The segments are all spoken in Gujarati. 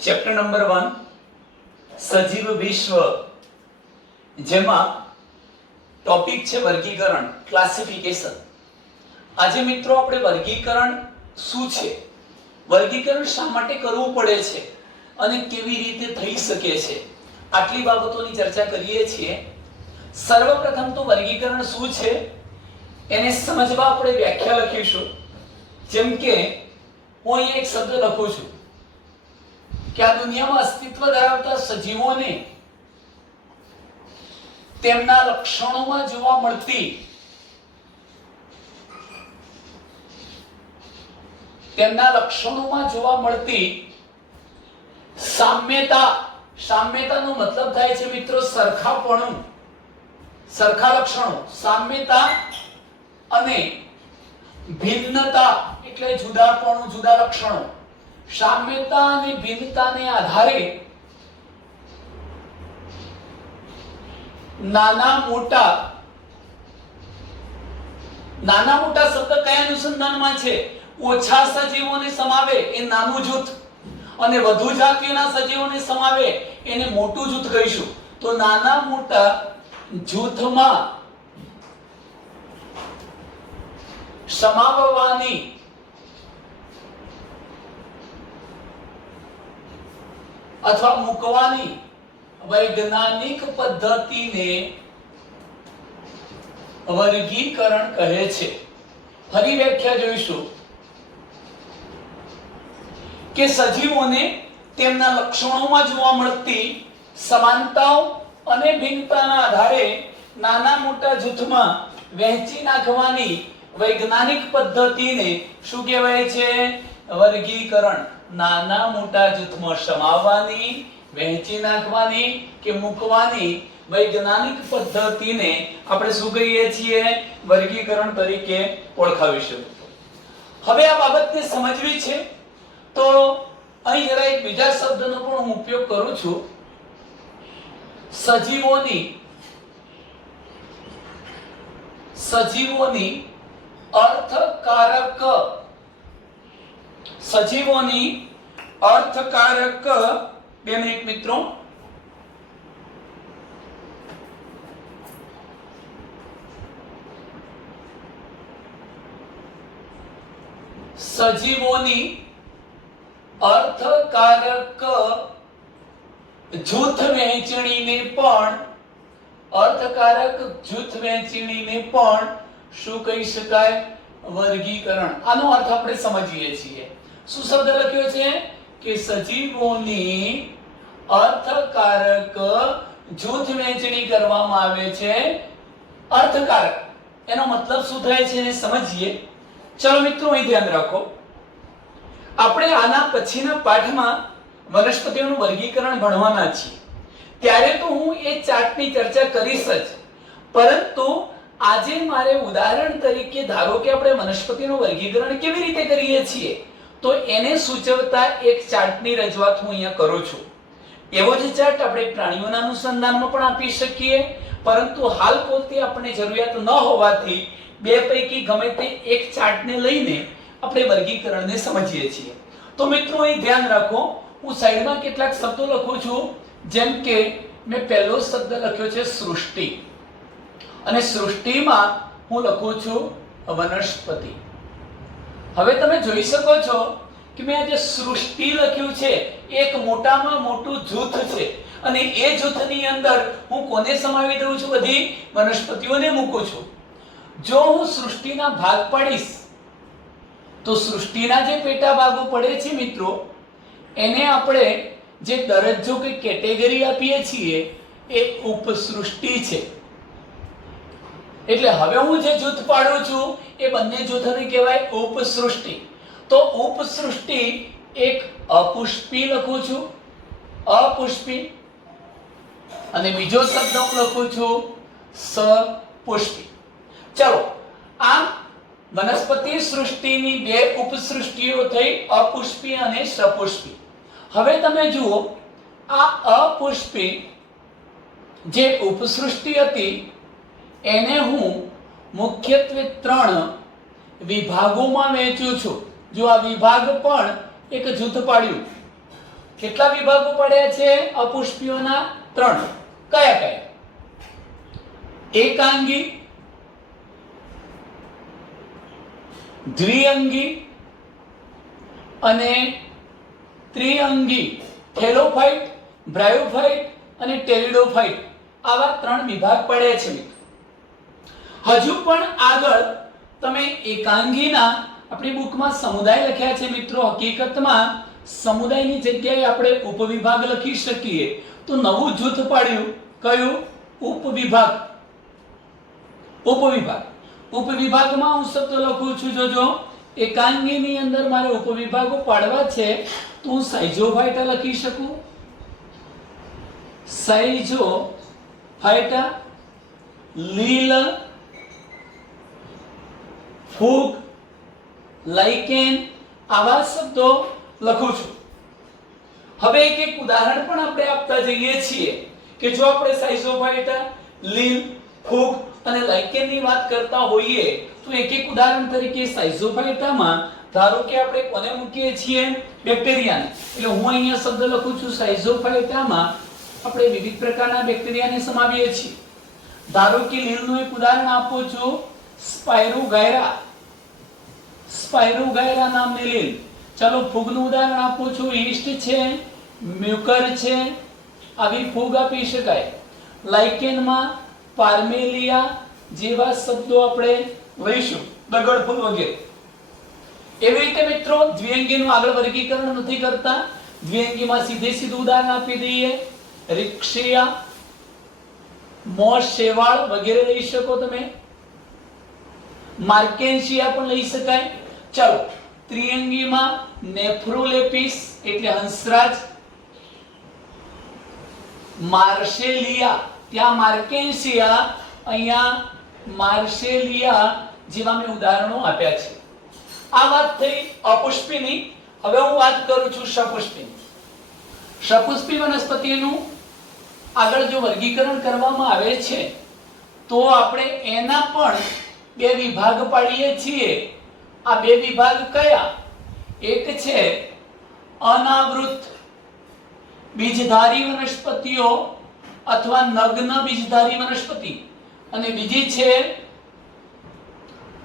ચેપ્ટર નંબર 1 સજીવ વિશ્વ, જેમાં ટોપિક છે વર્ગીકરણ, ક્લાસિફિકેશન. આજે મિત્રો આપણે વર્ગીકરણ શું છે, વર્ગીકરણ શા માટે કરવું પડે છે અને કેવી રીતે થઈ શકે છે, આટલી બાબતોની ચર્ચા કરીએ છીએ. સર્વપ્રથમ તો વર્ગીકરણ શું છે એને સમજવા આપણે વ્યાખ્યા લખીશું. જેમ કે હું અહીં એક શબ્દ લખું છું કે આ દુનિયામાં અસ્તિત્વ ધરાવતા સજીવોને તેમના લક્ષણોમાં જોવા મળતી સામ્યતા. સામ્યતાનો મતલબ થાય છે મિત્રો સરખાપણું, સરખા લક્ષણો. સામ્યતા અને ભિન્નતા એટલે જુદાપણું, જુદા લક્ષણો. સામ્યતા અને ભિન્નતાને આધારે નાના મોટા શબ્દ કયા અનુસંધાનમાં છે? ઓછા સજીવોને સમાવે એ નાનું જૂથ, અને વધુ જાતિઓના સજીવોને સમાવે એને મોટું જૂથ કહીશું. તો નાના મોટા જૂથમાં સમાવવાની અથવા મૂકવાની વૈજ્ઞાનિક પદ્ધતિને વર્ગીકરણ કહે છે. ફરી વ્યાખ્યા જોઈશું કે સજીવોને તેમના લક્ષણોમાં જોવા મળતી સમાનતાઓ અને ભિન્નતાના આધારે નાના મોટા જૂથમાં વહેંચી નાખવાની વૈજ્ઞાનિક પદ્ધતિને શું કહેવાય છે? વર્ગીકરણ. નાના મોટા જૂથમાં સમાવવાની, વહેંચી નાખવાની કે મૂકવાની વૈજ્ઞાનિક પદ્ધતિને આપણે શું કહીએ છીએ? વર્ગીકરણ તરીકે ઓળખાવીશું. હવે આ બાબતને સમજવી છે તો અહીં જરા એક બીજા શબ્દનો પણ હું ઉપયોગ કરું છું. સજીવોની અર્થકારક. સજીવોની અર્થકારક. 2 મિનિટ મિત્રો. સજીવોની અર્થકારક જૂથ વહેંચણીને પણ શું કહી શકાય? વર્ગીકરણ. આનો અર્થ આપણે સમજીએ છીએ. શું શબ્દ લખ્યો છે કે સજીવોની અર્થકારક જૂથ વહેંચણી કરવામાં આવે છે. અર્થકારક એનો મતલબ શું થાય છે એને સમજીએ. ચલો મિત્રો અહીં ધ્યાન રાખો. આપણે આના પછીના પાઠમાં વનસ્પતિઓનું વર્ગીકરણ ભણવાના છીએ, ત્યારે તો હું એ ચાર્ટની ચર્ચા કરીશ જ, પરંતુ આજે મારે ઉદાહરણ તરીકે ધારો કે આપણે વનસ્પતિનું વર્ગીકરણ કેવી રીતે કરીએ છીએ તો એને સૂચવતા એક ચાર્ટની રજૂઆત હું અહીંયા કરું છું. એવો જ ચાર્ટ આપણે પ્રાણીઓના અનુસંધાનમાં પણ આપી શકીએ, પરંતુ હાલ પૂરતી આપણે જરૂરિયાત ન હોવાથી બે પૈકી ગમે તે એક ચાર્ટને લઈને આપણે વર્ગીકરણને સમજીએ છીએ. તો મિત્રો અહીં ધ્યાન રાખો, હું સાઈડમાં કેટલાક શબ્દો લખું છું. જેમ કે મેં પહેલો શબ્દ લખ્યો છે સૃષ્ટિ, અને સૃષ્ટિમાં હું લખું છું વનસ્પતિ. હવે તમે જોઈ શકો છો કે મેં આજે સૃષ્ટિ લખ્યું છે, એક મોટામાં મોટું જૂથ છે, અને એ જૂથની અંદર હું કોને સમાવી દઉં છું? બધી વનસ્પતિઓને મૂકું છું. જો હું સૃષ્ટિના ભાગ પાડીશ તો સૃષ્ટિના જે પેટા ભાગો પડે છે મિત્રો, એને આપણે જે દરજ્જો કે કેટેગરી આપીએ છીએ એ ઉપસૃષ્ટિ છે. એટલે હવે હું જે જૂથ પાડું છું એ બંને જૂથને કહેવાય ઉપસૃષ્ટિ. તો ઉપસૃષ્ટિ એક અપુષ્પી લખું છું, અપુષ્પી, અને બીજો શબ્દ હું લખું છું સપુષ્પી. ચલો, આમ વનસ્પતિ સૃષ્ટિની બે ઉપસૃષ્ટિઓ થઈ, અપુષ્પી અને સપુષ્પી. હવે તમે જુઓ, આ અપુષ્પી જે ઉપસૃષ્ટિ હતી એને હું મુખ્યત્વે 3 વિભાગોમાં વહેંચું છું. જો આ વિભાગ પણ એક જૂથ પાડ્યું. કેટલા વિભાગો પડ્યા છે અપુષ્પીઓના? 3. કયા કયા? એકાંગી, દ્વિઅંગી અને ત્રિઅંગી. થેલોફાઇટ, બ્રાયોફાઇટ અને ટેરિડોફાઇટ, આવા 3 વિભાગ પડે છે મિત્રો. હજુ પણ આગળ તમે એકાંગીના આપણી બુકમાં સમુદાય લખ્યા છે મિત્રો. હકીકતમાં સમુદાયની જગ્યાએ આપણે ઉપવિભાગ લખી શકીએ. તો નવું જૂથ પાડ્યું. કયું? ઉપવિભાગ. ઉપવિભાગ. ઉપવિભાગમાં હું શબ્દ લખું છું. જોજો, એકાંગીની અંદર મારે ઉપવિભાગો પાડવા છે તો હું સાઇઝોફાઇટા લખી શકું. સાઇઝોફાઇટા, લીલ, ફૂગ, લાઇકેન, આવા શબ્દો લખું છું. હવે એક ઉદાહરણ પણ આપણે આપતા જઈએ છીએ કે જો આપણે સાઇઝોફાઇટા, લીલ, ફૂગ અને લાઇકેનની વાત કરતા હોઈએ તો એક ઉદાહરણ તરીકે સાઇઝોફાઇટામાં ધારો કે આપણે કોને મૂકીએ છીએ? બેક્ટેરિયાને. એટલે હું અહીંયા શબ્દ લખું છું સાઇઝોફાઇટામાં આપણે વિવિધ પ્રકારના બેક્ટેરિયાને સમાવીએ છીએ. ધારો કે લીલનું એક ઉદાહરણ આપું છું, સ્પાયરોગાયરા. સ્પાયરોગાયરા નામની લીલ. ચાલો ફૂગનું ઉદાહરણ આપું છું, ઈસ્ટ છે, મ્યુકર છે, આવી ફૂગ આપી શકાય. લાઇકેનમાં પાર્મેલિયા જેવા શબ્દો આપણે લઈશું, દગડફૂલ વગેરે. એવી રીતે મિત્રો દ્વિઅંગીનું આગળ વર્ગીકરણ નથી કરતા. દ્વિઅંગીમાં સીધું ઉદાહરણ આપી દઈએ. રિક્ષિયા, મોસ, શેવાળ વગેરે લઈ શકો તમે. માર્કેન્શિયા પણ લઈ શકાય. ચાલો ત્રિઅંગીમાં નેફ્રોલેપિસ એટલે હંસરાજ, માર્શેલિયા, ત્યાં માર્કેન્શિયા, અહીંયા માર્શેલિયા જેવા મેં ઉદાહરણો આપ્યા છે. આ વાત થઈ અપુષ્પીની. હવે હું વાત કરું છું સપુષ્પીની. સપુષ્પી વનસ્પતિનું આગળ જો વર્ગીકરણ કરવામાં આવે છે તો આપણે એના પણ 2 વિભાગ પાડીએ છીએ. આ 2 વિભાગ કયા? એક છે અનાવૃત બીજધારી વનસ્પતિઓ અથવા નગ્ન બીજધારી વનસ્પતિ અને બીજી છે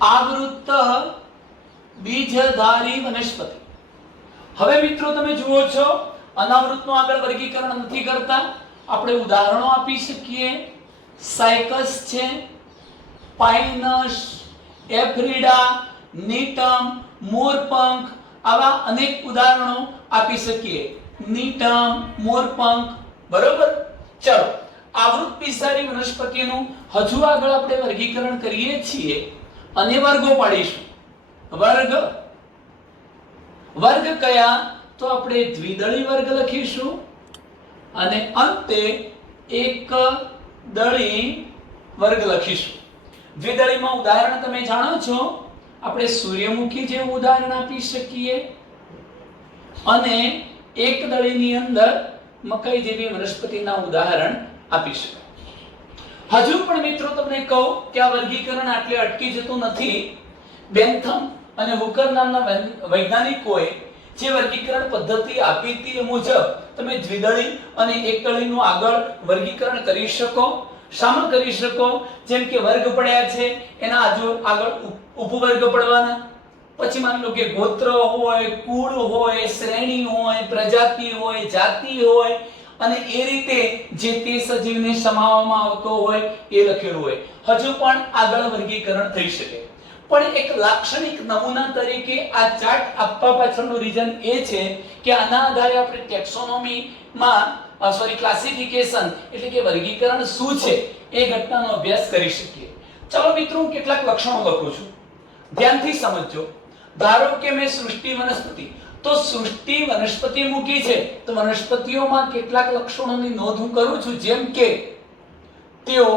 આવૃત બીજધારી વનસ્પતિ. હવે મિત્રો તમે જુઓ છો અનાવૃતનું આગળ વર્ગીકરણ નથી કરતા. આપણે ઉદાહરણો આપી શકીએ. સાયકસ છે, પાઇનસ, એફ્રિડા, નીટમ, મોરપંખ, આવા અનેક ઉદાહરણો આપી શકીએ. નીટમ, મોરપંખ, બરોબર. ચલો આવૃત બીજધારી વનસ્પતિનું હજુ આગળ આપણે વર્ગીકરણ કરીએ છીએ અને વર્ગો પાડીશું. વર્ગ કયા? તો આપણે દ્વિદળી વર્ગ લખીશું અને અંતે એક દળી વર્ગ લખીશું. દ્વિદળીમાં ઉદાહરણ તમે જાણો છો, આપણે સૂર્યમુખી જેવું ઉદાહરણ આપી શકીએ અને એક દળીની અંદર મકાઈ જેવી વનસ્પતિના ઉદાહરણ આપી શકાય. હજુ પણ મિત્રો તમને કહું કે આ વર્ગીકરણ આટલે અટકી જતું નથી. બેન્થમ અને હુકર નામના વૈજ્ઞાનિકોએ જે વર્ગીકરણ પદ્ધતિ આપી હતી એ મુજબ તમે દ્વિદળી અને એકદળીનું આગળ વર્ગીકરણ કરી શકો. શામાં કરી શકો? જેમ કે વર્ગ પડ્યા છે એના આગળ ઉપવર્ગ પડવાના. પછી માની લો કે ગોત્ર હોય, કુળ હોય, શ્રેણી હોય, પ્રજાતિ હોય, જાતિ હોય અને એ રીતે જે તે સજીવને સમાવવામાં આવતો હોય એ લખેલું હોય. હજુ પણ આગળ વર્ગીકરણ થઈ શકે. પણ એક લાક્ષણિક નમૂના તરીકે આ ચાર્ટ આપવા પાછળનું રીઝન એ છે કે આના આધારે આપણે ટેક્સોનોમીમાં ક્લાસિફિકેશન એટલે કે વર્ગીકરણ શું છે એ ઘટનાનો અભ્યાસ કરી શકીએ. ચલો મિત્રો હું કેટલાક લક્ષણો લખું છું, ધ્યાનથી સમજજો. ધારો કે મેં સૃષ્ટિ વનસ્પતિ, તો સૃષ્ટિ વનસ્પતિ મૂકી છે તો વનસ્પતિઓમાં કેટલાક લક્ષણોની નોંધ હું કરું છું. જેમ કે તેઓ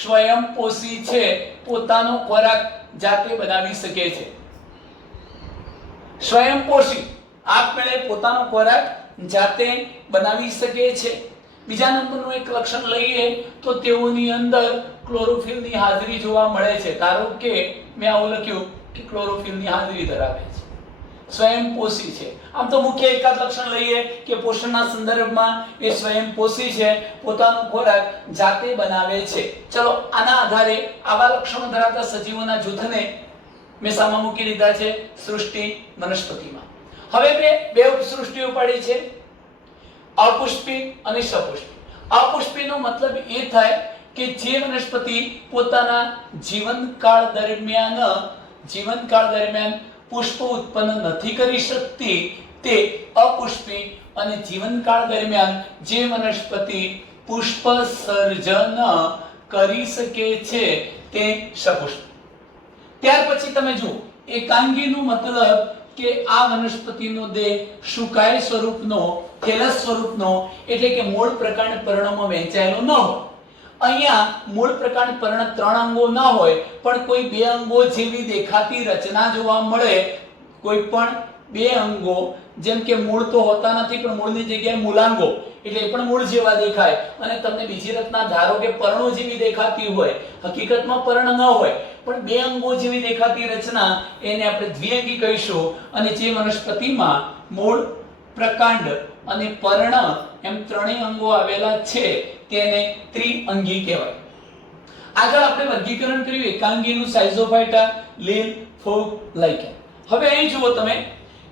સ્વયંપોષી છે, પોતાનો ખોરાક જાતે બનાવી શકે છે. સ્વયંપોષી, આપમેળે પોતાનો ખોરાક જાતે બનાવી શકે છે. બીજા નંબરનું એક લક્ષણ લઈએ તો તેઓની અંદર ક્લોરોફિલની હાજરી જોવા મળે છે. ધારો કે મેં આવું લખ્યું કે ક્લોરોફિલની હાજરી ધરાવે છે. સ્વયંપોષી છે. આમ તો મુખ્ય એકાદ લક્ષણ લઈએ કે પોષણના સંદર્ભમાં એ સ્વયંપોષી છે, પોતાનો ખોરાક જાતે બનાવે છે. ચલો આના આધારે આવા લક્ષણો ધરાવતા સજીવોના જૂથને મેં સામા મૂકી દીધા છે સૃષ્ટિ વનસ્પતિમાં. હવે બે ઉપસૃષ્ટિઓ પડી છે, અપુષ્પી અને સપુષ્પી. અપુષ્પીનો મતલબ એ થાય કે જે વનસ્પતિ પોતાના જીવનકાળ દરમિયાન પુષ્પ ઉત્પન્ન નથી કરી શકતી તે અપુષ્પી, અને જીવનકાળ દરમિયાન જે વનસ્પતિ પુષ્પ સર્જન કરી શકે છે તે સપુષ્પી. ત્યાર પછી તમે જુઓ એકાંગીનો મતલબ કે આ વનસ્પતિનો દેહ શુકાય સ્વરૂપનો, થેલસ સ્વરૂપનો, એટલે કે મૂળ પ્રકાંડ પર્ણોમાં વહેંચાયેલો ન હોય. અહીંયા મૂળ પ્રકાંડ પર્ણ 3 અંગો ના હોય પણ કોઈ 2 અંગો જેવી દેખાતી રચના જોવા મળે. કોઈ પણ 2 અંગો, જેમ કે મૂળ તો હોતા નથી પણ મૂળની જગ્યાએ મૂલાંગો, એટલે એ પણ મૂળ જેવા દેખાય અને તમને બીજી રચના ધારો કે પર્ણો જેવી દેખાતી હોય, હકીકતમાં પર્ણ ન હોય પણ 2 અંગો જેવી દેખાતી રચના, એને આપણે દ્વિઅંગી કહીશું. અને જે વનસ્પતિમાં મૂળ, પ્રકાંડ અને પર્ણ એમ 3 અંગો આવેલા છે તેને ત્રિઅંગી કહેવાય. આગળ આપણે વર્ગીકરણ કર્યું એકાંગીનું, સાઇઝોફાઇટા, લીલ, ફૂગ, લાઇકેન. હવે અહીં જુઓ તમે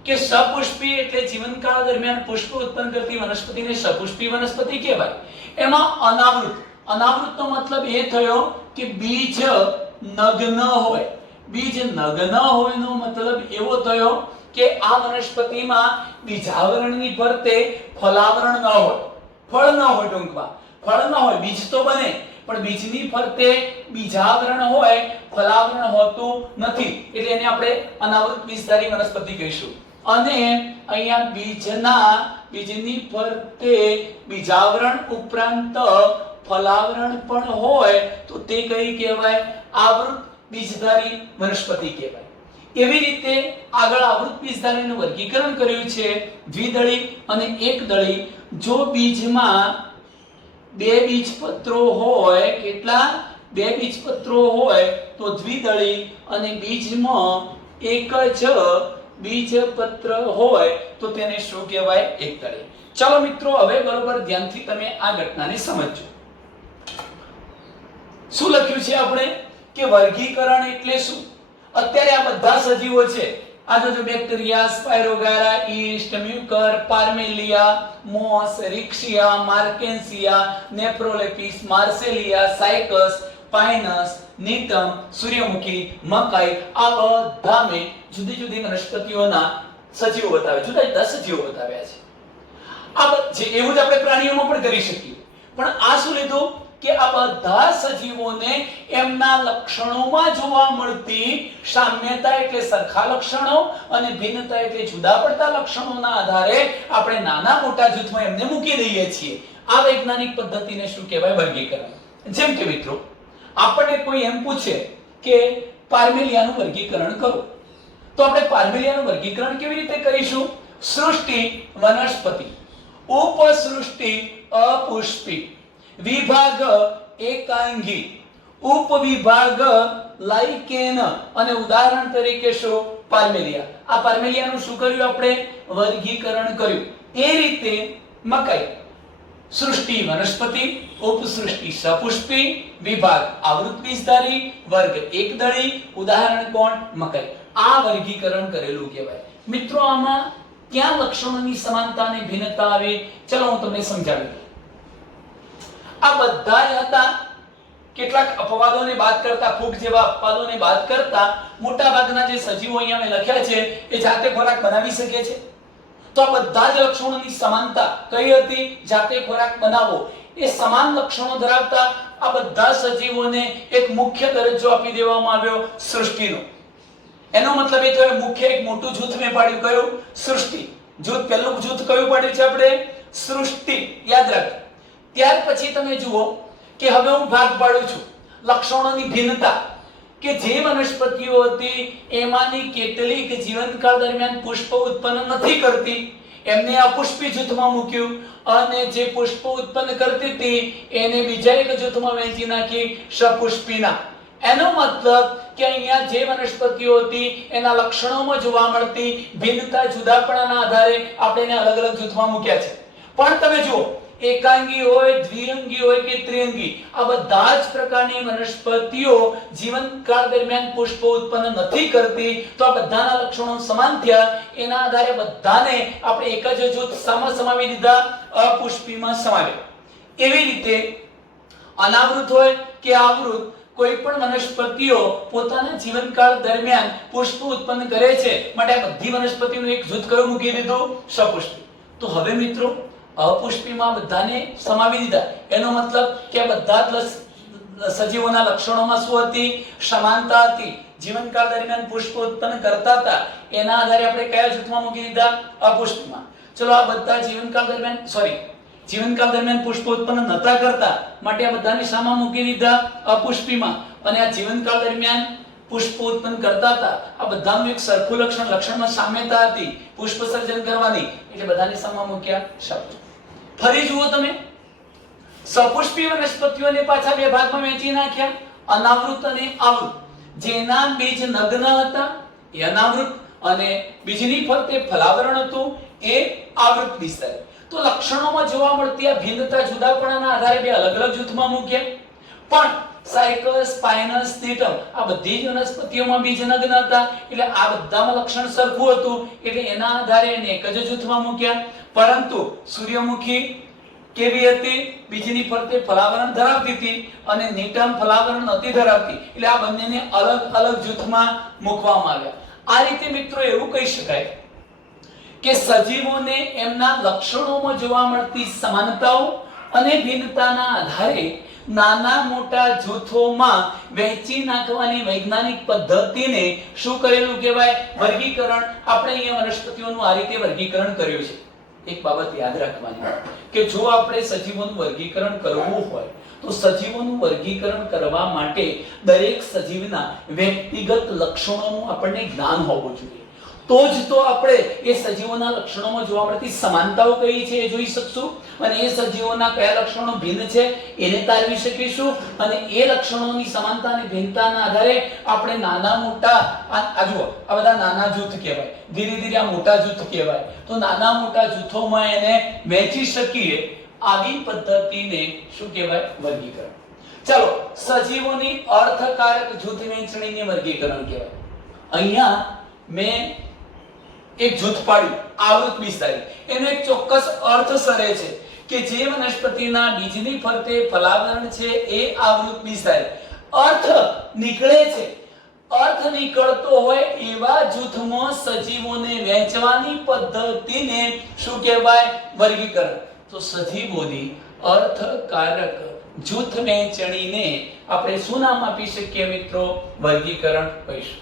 કે સપુષ્પી એટલે જીવનકાળ દરમિયાન પુષ્પ ઉત્પન્ન કરતી વનસ્પતિને સપુષ્પી વનસ્પતિ કહેવાય. એમાં અનાવૃત, અનાવૃતનો મતલબ એ થયો કે બીજ નગ્ન હોય. બીજ નગ્ન હોયનો મતલબ એવો થયો કે આ વનસ્પતિમાં બીજાવરણની ફરતે ફલાવરણ ન હોય, ફળ ન હોય. ટૂંકમાં ફળ ન હોય, બીજ તો બને પણ બીજની ફરતે બીજાવરણ હોય, ફલાવરણ હોતું નથી, એટલે એને આપણે અનાવૃત બીજધારી વનસ્પતિ કહીશું. અને અહીંયા બીજની ફરતે બીજાવરણ ઉપરાંત ફલાવરણ પણ હોય તો તે કઈ કહેવાય? આવૃત બીજધારી વનસ્પતિ કહેવાય. એવી રીતે આગળ આવૃત બીજધારીનું વર્ગીકરણ કર્યું છે દ્વિદળી અને એકદળી. જો બીજમાં 2 બીજપત્રો હોય, કેટલા? 2 બીજપત્રો હોય તો દ્વિદળી, અને બીજમાં એક જ બીજપત્ર હોય તો તેને શું કહેવાય? એકદળી. ચાલો મિત્રો, હવે બરોબર ધ્યાનથી તમે આ ઘટનાને સમજજો. શું લખ્યું છે આપણે કે વર્ગીકરણ એટલે શું? અત્યારે આ બધા સજીવો છે, આ જો બેક્ટેરિયા, સ્પાયરોગારા, ઈસ્ટ, મ્યુકર, પાર્મેલિયા, મોસ, રિક્સિયા, માર્કેન્સિયા, નેફ્રોલેપિસ, માર્સેલિયા, સાયકસ, પાઇનસ, નિટમ, સૂર્યમુખી, મકાઈ, આ બધા મેં જુદી જુદી વનસ્પતિઓના સજીવો બતાવ્યા, જુદા જુદા સજીવો બતાવ્યા છે. આ એવું જ આપણે પ્રાણીઓમાં પણ કરી શકીએ, પણ આ શું લીધું કે આ બધા સજીવોને એમના લક્ષણોમાં જોવા મળતી સામ્યતા એટલે સરખા લક્ષણો અને ભિન્નતા એટલે જુદા પડતા લક્ષણોના આધારે આપણે નાના મોટા જૂથમાં એમને મૂકી દઈએ છીએ. આ વૈજ્ઞાનિક પદ્ધતિને શું કહેવાય? વર્ગીકરણ. જેમ કે મિત્રો, આપણને કોઈ એમ પૂછે કે પાર્મેલિયાનું વર્ગીકરણ કરો, તો આપણે પાર્મેલિયાનું વર્ગીકરણ કેવી રીતે કરીશું? સૃષ્ટિ વનસ્પતિ, ઉપસૃષ્ટિ અપુષ્પી, વિભાગ એકાંગી, ઉપવિભાગ લાઇકેન, અને ઉદાહરણ તરીકે શું? પાર્મેલિયા. આ પાર્મેલિયાનું શું કર્યું? આપણે વર્ગીકરણ કર્યું. એ રીતે મકાઈ સૃષ્ટિ વનસ્પતિ, ઉપસૃષ્ટિ સપુષ્પી, વિભાગ આવૃત બીજધારી, વર્ગ એકદળી, ઉદાહરણ કોણ? મકાઈ. આ વર્ગીકરણ કરેલું કહેવાય. મિત્રો, આમાં ક્યાં લક્ષણોની સમાનતા અને ભિન્નતા આવે? ચલો હું તમને સમજાવી દઉં. આ બધા જ હતા. કેટલાક અપવાદોને બાદ કરતા, ફૂગ જેવા અપવાદોને બાદ કરતા મોટા ભાગના જે સજીવો અહીંયા મેં લખ્યા છે એ જાતે ખોરાક બનાવી શકે છે. તો આ બધા જ લક્ષણોની સમાનતા કઈ હતી? જાતે ખોરાક બનાવવો. એ સમાન લક્ષણો ધરાવતા આ બધા સજીવોને એક મુખ્ય દરજ્જો આપી દેવામાં આવ્યો સૃષ્ટિનો. એનો મતલબ એ થયો મુખ્ય એક મોટું જૂથ મેં પાડ્યું. કયું? સૃષ્ટિ જૂથ. પહેલું જૂથ કયું પાડ્યું છે આપણે? સૃષ્ટિ. યાદ રાખો. ત્યાર પછી તમે જુઓ કે હવે હું ભાગ પાડું છું લક્ષણોની ભિન્નતા, કે જે વનસ્પતિઓ હતી એમાંની કેટલીક જીવનકાળ દરમિયાન પુષ્પ ઉત્પન્ન નથી કરતી, એમને અપુષ્પી જૂથમાં મૂક્યું, અને જે પુષ્પ ઉત્પન્ન કરતી હતી એને બીજા એક જૂથમાં વહેંચી નાખી, સપુષ્પીના. એનો મતલબ કે અહીંયા જે વનસ્પતિઓ હતી એના લક્ષણોમાં જોવા મળતી ભિન્નતા જુદાપણાના આધારે આપણે એને અલગ અલગ જૂથમાં મૂક્યા છે. પણ તમે જુઓ, એકાંગી હોય, દ્વિઅંગી હોય કે ત્રિઅંગી, આ બધા જ પ્રકારની વનસ્પતિઓ જીવનકાળ દરમિયાન પુષ્પો ઉત્પન્ન નથી કરતી. તો આ બધાના લક્ષણો સમાન થયા. એના આધારે બધાને આપણે એક જ જૂથ સામા સમાવી દીધા, અપુષ્પીમાં સમાવ્યા. એવી રીતે અનાવૃત હોય કે આવૃત, કોઈ પણ વનસ્પતિઓ પોતાના જીવનકાળ દરમિયાન પુષ્પ ઉત્પન્ન કરે છે, માટે આ બધી વનસ્પતિનું એક જૂથ કયું મૂકી દીધું? સપુષ્પી. તો હવે મિત્રો અપુષ્પીમાં બધાને સમાવી દીધા. એનો મતલબ કે આ બધા જ સજીવોના લક્ષણોમાં શું હતી? સમાનતા હતી. જીવનકાળ દરમિયાન પુષ્પ ઉત્પન્ન કરતા હતા, એના આધારે આપણે કયા જૂથમાં મૂકી દીધા? અપુષ્પીમાં. ચલો, આ બધા જીવનકાળ દરમિયાન પુષ્પ ઉત્પન્ન નતા કરતા, માટે આ બધાને શામાં મૂકી દીધા? અપુષ્પીમાં. અને આ જીવનકાળ દરમિયાન પુષ્પ ઉત્પન્ન કરતા હતા, આ બધાનું એક સરખું લક્ષણમાં સામ્યતા હતી, પુષ્પ સર્જન કરવાની, એટલે બધાને શામાં મૂક્યા? સપુષ્પી. ફરી જુઓ તમે, સપુષ્પી વનસ્પતિઓને પાછા બે ભાગમાં વહેંચી નાખ્યા, અનાવૃત અને આવૃત. જેના બીજ નગ્ન હતા એ અનાવૃત, અને બીજની ફરતે ફલાવરણ હતું એ આવૃત વિસ્તાર. તો લક્ષણોમાં જોવા મળતી આ ભિન્નતા જુદાપણાના આધારે બે અલગ અલગ જૂથમાં મૂક્યા. પણ સાયકસ, સ્પાઇનસ, સ્ટિટમ આ બધી જ વનસ્પતિઓમાં બીજ નગ્ન હતા, એટલે આ બધામાં લક્ષણ સરખું હતું, એટલે એના આધારે એને એક જ જૂથમાં મૂક્યા. પરંતુ સૂર્યમુખી કેવી હતી? બીજની ફરતે ફલાવરણ ધરાવતી હતી, અને નિટમ ફલાવરણ નથી ધરાવતી, એટલે આ બંનેને અલગ અલગ જૂથમાં મૂકવામાં આવ્યા. આ રીતે મિત્રો એવું કહી શકાય કે સજીવોને એમના લક્ષણોમાં જોવા મળતી સમાનતાઓ અને ભિન્નતાના આધારે નાના મોટા જૂથોમાં વહેંચી નાખવાની વૈજ્ઞાનિક પદ્ધતિને શું કરેલું કહેવાય? વર્ગીકરણ. આપણે અહીંયા વનસ્પતિઓનું આ રીતે વર્ગીકરણ કર્યું છે. એક બાબત યાદ રાખવાની કે જો આપણે સજીવોનું વર્ગીકરણ કરવું હોય તો સજીવોનું વર્ગીકરણ કરવા માટે દરેક સજીવના વ્યક્તિગત લક્ષણોનું આપણને જ્ઞાન હોવું જોઈએ. તો જ તો આપણે એ સજીવોના લક્ષણોમાં જોવા મળતી સમાનતાઓ કઈ છે એ જોઈ શકશું, અને એ સજીવોના કયા લક્ષણો ભિન્ન છે એને તારવી શકીશું, અને એ લક્ષણોની સમાનતા અને ભિન્નતાના આધારે આપણે નાના મોટા આ જુઓ, આ બધા નાના જૂથ કહેવાય, ધીરે ધીરે આ મોટા જૂથ કહેવાય. તો નાના મોટા જૂથોમાં એને વહેંચી શકીએ. આવી પદ્ધતિને શું કહેવાય? વર્ગીકરણ. ચાલો, સજીવોની અર્થકારક જૂથ વહેંચણીને વર્ગીકરણ કહેવાય. અહીંયા મેં એક જૂથ પાડ્યું, આવૃત બિસ્તરી. એનો એક ચોક્કસ અર્થ સરે છે કે જે વનસ્પતિના બીજની ફરતે ફલાવરણ છે એ આવૃત બિસ્તરી. અર્થ નીકળે છે, અર્થ નીકળતો હોય એવા જૂથમાં સજીવોને વહેંચવાની પદ્ધતિને શું કહેવાય? વર્ગીકરણ. તો સજીવોની અર્થકારક જૂથ વહેંચણીને આપણે શું નામ આપી શકીએ મિત્રો? વર્ગીકરણ કહીશું.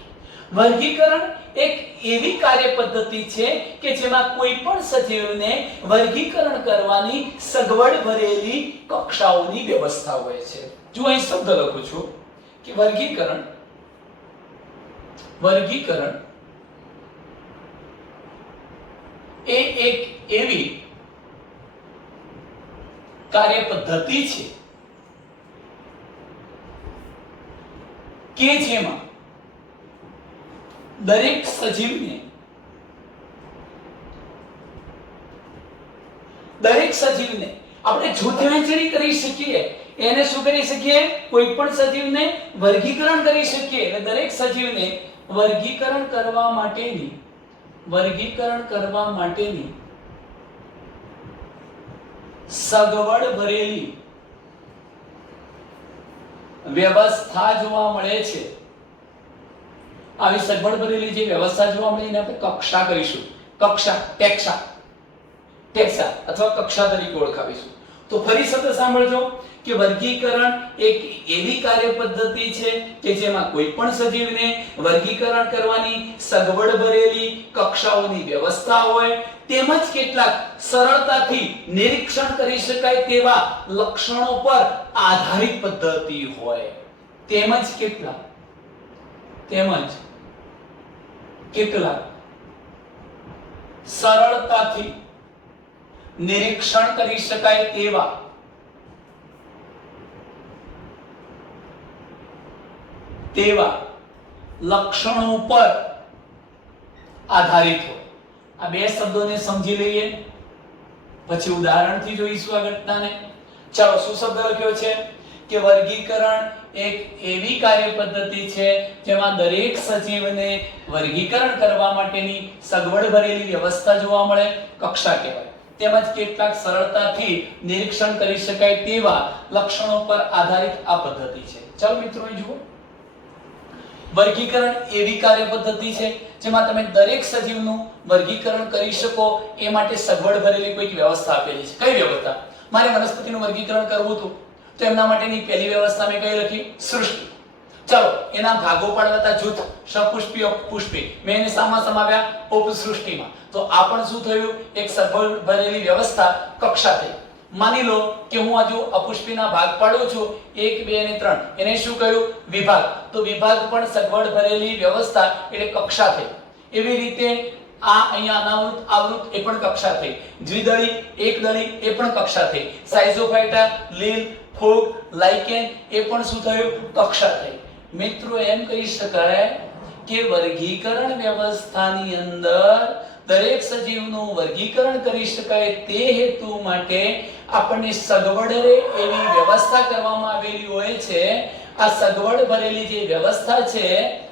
વર્ગીકરણ એક એવી કાર્ય પદ્ધતિ છે કે જેમાં કોઈ પણ સજીવને વર્ગીકરણ કરવાની સગવડ ભરેલી કક્ષાઓની વ્યવસ્થા હોય છે. જો અહીં શબ્દ લખું છું કે વર્ગીકરણ એ એક એવી કાર્ય પદ્ધતિ છે કે જેમાં દરેક સજીવને આપણે જૂથ વહેંચણી કરી શકીએ. એને શું કરી શકીએ? કોઈ પણ સજીવને વર્ગીકરણ કરી શકીએ. એટલે દરેક સજીવને વર્ગીકરણ કરવા માટેની સગવડ ભરેલી વ્યવસ્થા જોવા મળે છે. આવી સગવડ ભરેલી જે વ્યવસ્થા જોવા મળે એને આપણે કક્ષા કહીશું. ટેક્સા અથવા કક્ષા તરીકે ઓળખાવીશું. તો ફરી શબ્દ સાંભળજો કે વર્ગીકરણ એક એવી કાર્ય પદ્ધતિ છે કે જેમાં કોઈ પણ સજીવને વર્ગીકરણ કરવાની સગવડ ભરેલી કક્ષાઓની વ્યવસ્થા હોય, તેમજ કેટલાક સરળતાથી નિરીક્ષણ કરી શકાય તેવા લક્ષણો પર આધારિત પદ્ધતિ હોય, તેમજ કેટલાક સરળતાથી નિરીક્ષણ કરી શકાય તેવા લક્ષણો પર આધારિત હોય. આ બે શબ્દોને સમજી લઈએ, પછી ઉદાહરણથી જોઈશું આ ઘટનાને. ચાલો, શું શબ્દ લખ્યો છે કે વર્ગીકરણ એક એવી કાર્ય પદ્ધતિ છે જેમાં દરેક સજીવને વર્ગીકરણ કરવા માટેની સગવડ ભરેલી વ્યવસ્થા જોવા મળે, કક્ષા કહેવાય. તેમજ કેટલાક સરળતાથી નિરીક્ષણ કરી શકાય તેવા લક્ષણો પર આધારિત આ પદ્ધતિ છે. ચાલો મિત્રો, અહીં જુઓ. વર્ગીકરણ એવી કાર્ય પદ્ધતિ છે જેમાં તમે દરેક સજીવનું વર્ગીકરણ કરી શકો એ માટે સગવડ ભરેલી કોઈક વ્યવસ્થા આપેલી છે. કઈ વ્યવસ્થા? મારે વનસ્પતિનું વર્ગીકરણ કરવું હતું તો એમના માટેની પહેલી વ્યવસ્થા મેં કઈ લખી? સૃષ્ટિ. ચાલો, એના ભાગો પાડવાતા જૂથ સપુષ્પી અપુષ્પી મેં એને સામા સમાવ્યા ઉપસૃષ્ટિમાં. તો આ પણ શું થયું? એક સગવડ ભરેલી વ્યવસ્થા, કક્ષા થઈ. માની લો કે હું આજુ અપુષ્પીના ભાગ પાડું છું 1 2 અને 3, એને શું કહ્યું? વિભાગ. તો વિભાગ પણ સગવડ ભરેલી વ્યવસ્થા એટલે કક્ષા થઈ. એવી રીતે આ અહીંયા અનાવૃત આવૃત એ પણ કક્ષા થઈ. દ્વિદળી એકદળી એ પણ કક્ષા થઈ. સાયઝોફાઇટા લીલ ફૂગ લાઇકેન એ પણ શું થયું? કક્ષા થઈ. મિત્રો, એમ કહી શકાય કે વર્ગીકરણ વ્યવસ્થાની અંદર દરેક સજીવનું વર્ગીકરણ કરી શકાય તે હેતુ માટે આપણને સગવડ રહે એવી વ્યવસ્થા કરવામાં આવેલી હોય છે. આ સગવડ ભરેલી જે વ્યવસ્થા છે,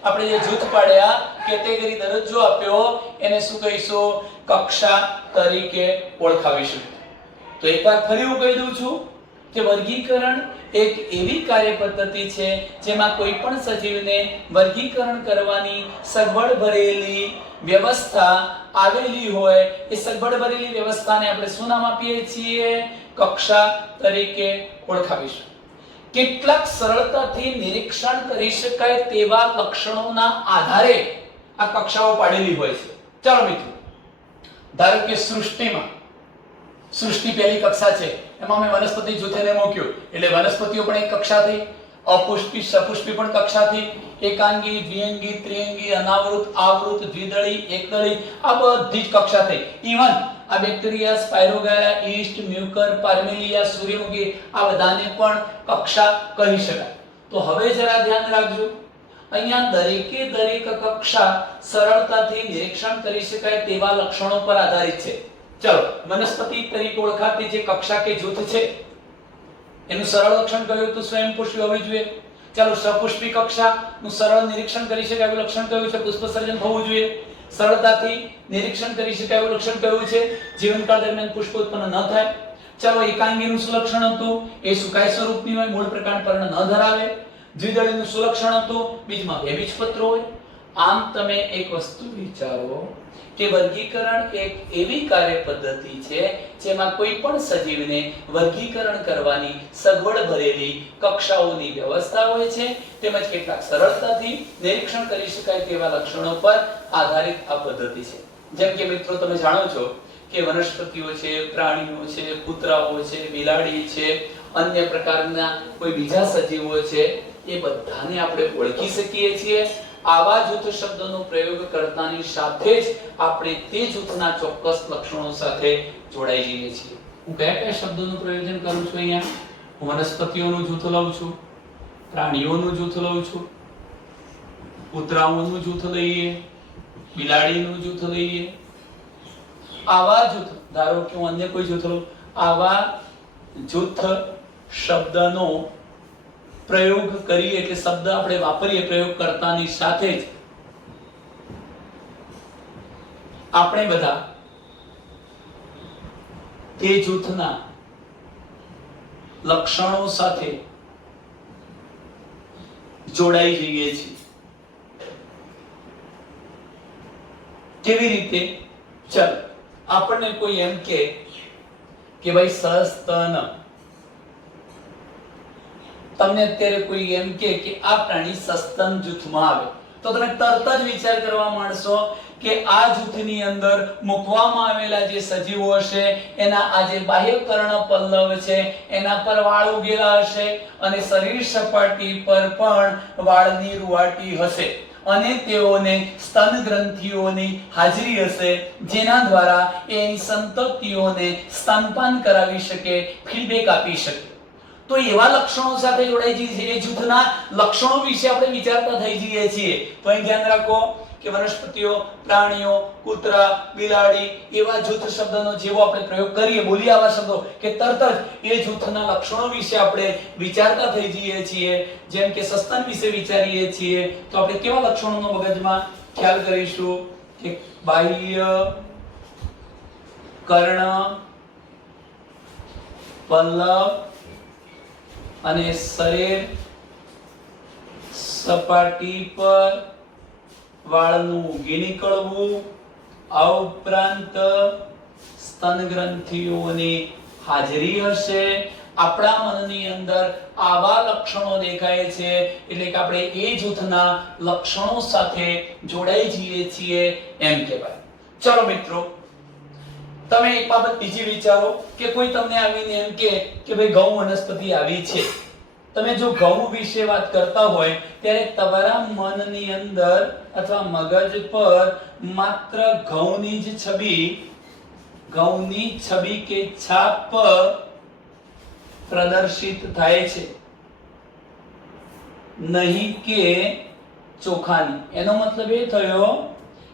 આપણે જે જૂથ પાડ્યા, કેટેગરી દરજ્જો આપ્યો, એને શું કહીશું? કક્ષા તરીકે ઓળખાવીશું. તો એકવાર ફરી હું કહી દઉં છું કે વર્ગીકરણ એક એવી કાર્ય પદ્ધતિ છે જેમાં કોઈ પણ સજીવને વર્ગીકરણ કરવાની સગવડ ભરેલી વ્યવસ્થા આવેલી હોય. એ સગવડ ભરેલી વ્યવસ્થાને આપણે શું નામ આપીએ છીએ? કક્ષા તરીકે ઓળખાવીશું. કેટલાક સરળતાથી નિરીક્ષણ કરી શકાય તેવા લક્ષણોના આધારે આ કક્ષાઓ પાડેલી હોય છે. ચાલો મિત્રો, ધારો કે સૃષ્ટિમાં સૃષ્ટિ પહેલી કક્ષા છે, એમાં મેં વનસ્પતિ જૂથને મૂક્યું એટલે વનસ્પતિઓ પણ એક કક્ષા થઈ. અપુષ્પી સપુષ્પી પણ કક્ષા થઈ. એકાંગી દ્વિઅંગી ત્રિઅંગી અનાવૃત આવૃત દ્વિદળી એકદળી આ બધી જ કક્ષા થઈ. ઇવન આ બેક્ટેરિયા સ્પાયરોગારા ઈસ્ટ મ્યુકર પાર્મેલિયા સૂર્યમુખી આ બધાને પણ કક્ષા કહી શકાય. તો હવે જરા ધ્યાન રાખજો, અહીંયા દરેકે દરેક કક્ષા સરળતાથી નિરીક્ષણ કરી શકાય તેવા લક્ષણો પર આધારિત છે. ચલો, વનસ્પતિ તરીકે ઓળખાતી જે કક્ષા કે જૂથ છે એનું સરળ લક્ષણ કયું? તો સ્વયંપુષ્પી હોવી જોઈએ. ચાલો, સપુષ્પી કક્ષાનું સરળ નિરીક્ષણ કરી શકાય એવું લક્ષણ કયું છે? પુષ્પસર્જન થવું જોઈએ. સરળતાથી નિરીક્ષણ કરી શકાય એવું લક્ષણ કયું છે? જીવનકાળ દરમિયાન પુષ્પ ઉત્પન્ન ન થાય. ચાલો, એકાંગીનું શું લક્ષણ હતું? એ સુકાય સ્વરૂપની હોય, મૂળ પ્રકાંડ પર્ણ ન ધરાવે. દ્વિદળીનું શું લક્ષણ હતું? બીજમાં બે બીજપત્ર હોય. આમ તમે એક વસ્તુ વિચારો કે વર્ગીકરણ એક એવી કાર્ય પદ્ધતિ છે જેમાં કોઈ પણ સજીવને વર્ગીકરણ કરવાની સગવડ ભરેલી કક્ષાઓની વ્યવસ્થા હોય છે. તેમજ કેટલાક સરળતાથી નિરીક્ષણ કરી શકાય તેવા લક્ષણો પર આધારિત આ પદ્ધતિ છે. જેમ કે મિત્રો, તમે જાણો છો કે વનસ્પતિઓ છે, પ્રાણીઓ છે, કૂતરાઓ છે, બિલાડી છે, અન્ય પ્રકારના કોઈ બીજા સજીવો છે, એ બધાને આપણે ઓળખી શકીએ છીએ. આવા જૂથ શબ્દનો પ્રયોગ કરતાની સાથે જ આપણે તે જૂથના ચોક્કસ લક્ષણો સાથે જોડાઈ જઈએ છીએ. હું કયા કયા શબ્દોનું પ્રયોજન કરું છું? અહીંયા હું વનસ્પતિઓનું જૂથ લઉં છું, પ્રાણીઓનું જૂથ લઉં છું, કૂતરાઓનું જૂથ લઈએ, બિલાડીનું જૂથ લઈએ. આવા જૂથ, ધારો કે હું અન્ય કોઈ જૂથ લઉં, આવા જૂથ શબ્દનો પ્રયોગ કરીએ એટલે શબ્દ આપણે વાપરીએ પ્રયોગ કરતાની સાથે જ આપણે બધા તે જૂથના લક્ષણો સાથે જોડાઈ જઈએ છીએ. કેવી રીતે? ચાલો, આપણને કોઈ એમ કે ભાઈ સસ્તન, તમને અત્યારે કોઈ એમ કે આ પ્રાણી સસ્તન જૂથમાં આવે તો તમે તરત જ વિચાર કરવા માંડશો કે આ જૂથની અંદર મૂકવામાં આવેલા જે સજીવો હશે એના આ જે બાહ્ય કર્ણપલ્લવ છે એના પર વાળ ઉગેલા હશે અને શરીર સપાટી પર પણ વાળની રૂવાટી હશે અને તેઓને સ્તન ગ્રંથિઓની હાજરી હશે જેના દ્વારા એની સંતતિઓને સ્તનપાન કરાવી શકે, ફીડબેક આપી શકે. તો એવા લક્ષણો સાથે જોડાઈ જઈએ છીએ, એ જૂથના લક્ષણો વિશે આપણે વિચારતા થઈ જઈએ છીએ. તો અહીં ધ્યાન રાખો કે વનસ્પતિઓ, પ્રાણીઓ, કૂતરા, બિલાડી એવા જૂથ શબ્દનો જેવો આપણે પ્રયોગ કરીએ, બોલીએ આવા શબ્દો કે તરત જ એ જૂથના લક્ષણો વિશે આપણે વિચારતા થઈ જઈએ છીએ. જેમ કે સસ્તન વિશે વિચારીએ છીએ તો આપણે કેવા લક્ષણોનો મગજમાં ખ્યાલ કરીશું કે બાહ્ય, કર્ણ, પલ્લવ અને શરીર, સપાટી પર વાળનું ઉગી નીકળવું, આ ઉપરાંત સ્તન ગ્રંથિઓની હાજરી હશે. આપણા મનની અંદર આવા લક્ષણો દેખાય છે એટલે કે આપણે એ જૂથના લક્ષણો સાથે જોડાઈ જઈએ છીએ એમ કહેવાય. ચલો મિત્રો, તમે એક બાબત બીજી વિચારો કે કોઈ તમને આવીને એમ કે ભાઈ ઘઉં વનસ્પતિ આવી છે. તમે જો ઘઉં વિશે વાત કરતા હોય ત્યારે તમારા મનની અંદર અથવા મગજ પર માત્ર ઘઉંની છબી કે છાપ પ્રદર્શિત થાય છે, નહીં કે ચોખાની. એનો મતલબ એ થયો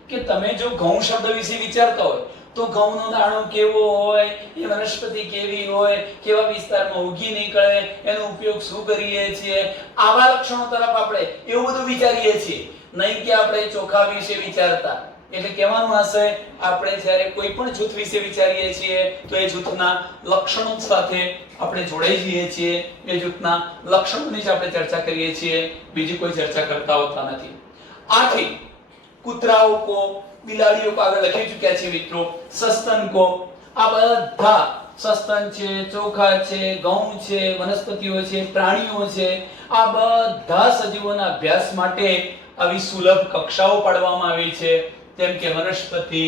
કે તમે જો ઘઉં શબ્દ વિશે વિચારતા હોય તો ઘઉંનો દાણો કેવો હોય, એ વનસ્પતિ કેવી હોય, કેવા વિસ્તારમાં ઉગી નીકળે, એનો ઉપયોગ શું કરીએ છીએ, આવા લક્ષણો તરફ આપણે એવું બધું વિચારીએ છીએ, નહીં કે આપણે ચોખા વિશે વિચારતા. એટલે કહેવાનું હશે આપણે જ્યારે કોઈ પણ જૂથ વિશે વિચારીએ છીએ તો એ જૂથના લક્ષણો સાથે આપણે જોડાઈ જઈએ છીએ, એ જૂથના લક્ષણોની જ આપણે ચર્ચા કરીએ છીએ, બીજી કોઈ ચર્ચા કરતા હોતા નથી. આથી કૂતરાઓ કો, બિલાડીઓ કો આગળ લખી ચૂક્યા છે મિત્રો, સસ્તન કો, આ બધા સસ્તન છે, ચોખા છે, ઘઉં છે, વનસ્પતિઓ છે, પ્રાણીઓ છે, આ બધા સજીવોના અભ્યાસ માટે આવી સુલભ કક્ષાઓ પાડવામાં આવી છે. જેમ કે વનસ્પતિ,